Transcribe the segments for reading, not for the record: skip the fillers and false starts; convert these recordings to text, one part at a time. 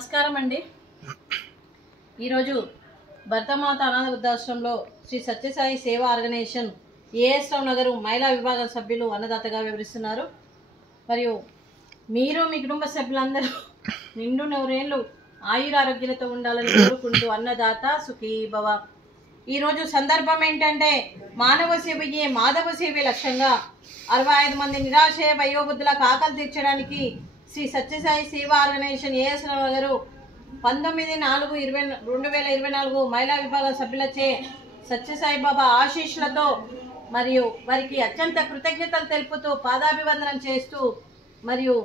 నమస్కారం అండి. ఈరోజు భరతమాత అనాథ వృద్ధాశ్రమంలో శ్రీ సత్యసాయి సేవా ఆర్గనైజేషన్ ఏఎస్ రావు నగర్ మహిళా విభాగం సభ్యులు అన్నదాతగా వివరిస్తున్నారు. మరియు మీరు మీ కుటుంబ సభ్యులందరూ నిండు నూరేళ్లు ఆయురారోగ్యాలతో ఉండాలని కోరుకుంటూ అన్నదాత సుఖీ భవ. ఈరోజు సందర్భం ఏంటంటే మానవ సేవయే మాధవ సేవే లక్ష్యంగా 65 మంది నిరాశయ వయోవృద్ధులకు ఆకలి తీర్చడానికి శ్రీ సత్యసాయి సేవా ఆర్గనైజేషన్ ఏఎస్ రావు నగర్ 19/4/2024 మహిళా విభాగం సభ్యులచే సత్యసాయి బాబా ఆశీస్సులతో మరియు వారికి అత్యంత కృతజ్ఞతలు తెలుపుతూ పాదాభివందనం చేస్తూ మరియు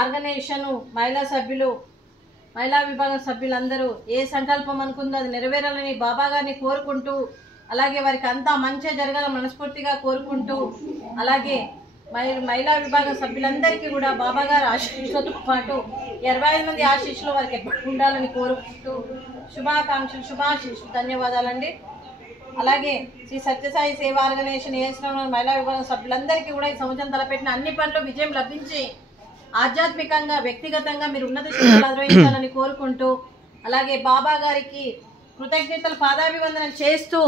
ఆర్గనైజేషన్ మహిళా విభాగం సభ్యులందరూ ఏ సంకల్పం అనుకుందో అది నెరవేరాలని బాబా గారిని కోరుకుంటూ, అలాగే వారికి అంతా మంచి జరగాలని మనస్ఫూర్తిగా కోరుకుంటూ, అలాగే మహిళా విభాగం సభ్యులందరికీ కూడా బాబా గారి ఆశీస్సులతో పాటు 25 మంది ఆశీస్సులు వారికి ఎప్పుడు ఉండాలని కోరుకుంటూ శుభాశీస్సులు ధన్యవాదాలండి. అలాగే శ్రీ సత్యసాయి సేవా ఆర్గనైజేషన్ ఏఎస్ రావు నగర్ మహిళా విభాగం సభ్యులందరికీ కూడా ఈ సంవత్సరం తలపెట్టిన అన్ని పనులు విజయం లభించి ఆధ్యాత్మికంగా వ్యక్తిగతంగా మీరు ఉన్నత స్థితిలో నిర్వహించాలని కోరుకుంటూ, అలాగే బాబా గారికి కృతజ్ఞతలు పాదాభివందనం చేస్తూ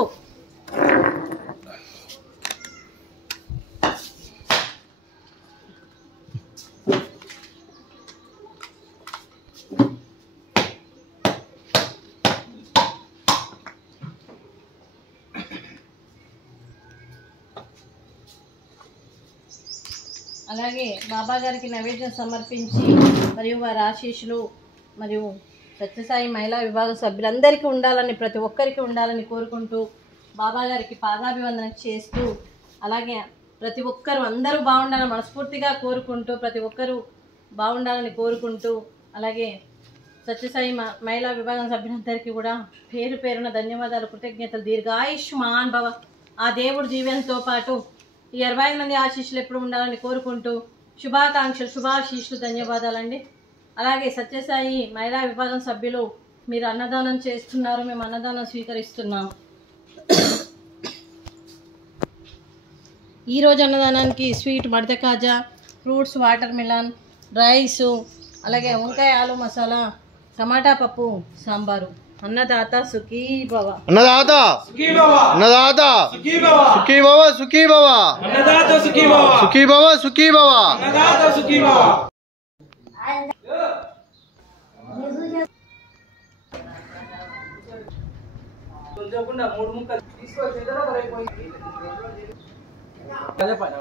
అలాగే బాబా గారికి నైవేద్యం సమర్పించి మరియు వారి ఆశీస్సులు మరియు సత్యసాయి మహిళా విభాగ సభ్యులందరికీ ఉండాలని, ప్రతి ఒక్కరికి ఉండాలని కోరుకుంటూ బాబా గారికి పాదాభివందనం చేస్తూ, అలాగే ప్రతి ఒక్కరు అందరూ బాగుండాలని మనస్ఫూర్తిగా కోరుకుంటూ, ప్రతి ఒక్కరూ బాగుండాలని కోరుకుంటూ, అలాగే సత్యసాయి మహిళా విభాగం సభ్యులందరికీ కూడా పేరు పేరున ధన్యవాదాలు, కృతజ్ఞతలు, దీర్ఘాయుష్మాన్ భవ. ఆ దేవుడు జీవనంతో పాటు ఈ 25 మంది ఆశీస్సులు ఎప్పుడు ఉండాలని కోరుకుంటూ శుభాశీస్సులు ధన్యవాదాలండి. అలాగే సత్యసాయి మహిళా విభాగం సభ్యులు మీరు అన్నదానం చేస్తున్నారు, మేము అన్నదానం స్వీకరిస్తున్నాం. ఈరోజు అన్నదానానికి స్వీట్ మడత కాజా, ఫ్రూట్స్, వాటర్ మిలన్, రైసు, అలాగే వంకాయ ఆలు మసాలా, టమాటా పప్పు, సాంబారు. అన్నదాత సుఖీ భవ. అన్నదాత సుఖీ భవ. అన్నదాత సుఖీ భవ. సుఖీ భవ సుఖీ భవ. అన్నదాత సుఖీ భవ. సుఖీ భవ సుఖీ భవ. అన్నదాత సుఖీ భవ. కొంచెం మూడు ముక్కలు తీసుకొని అదే పని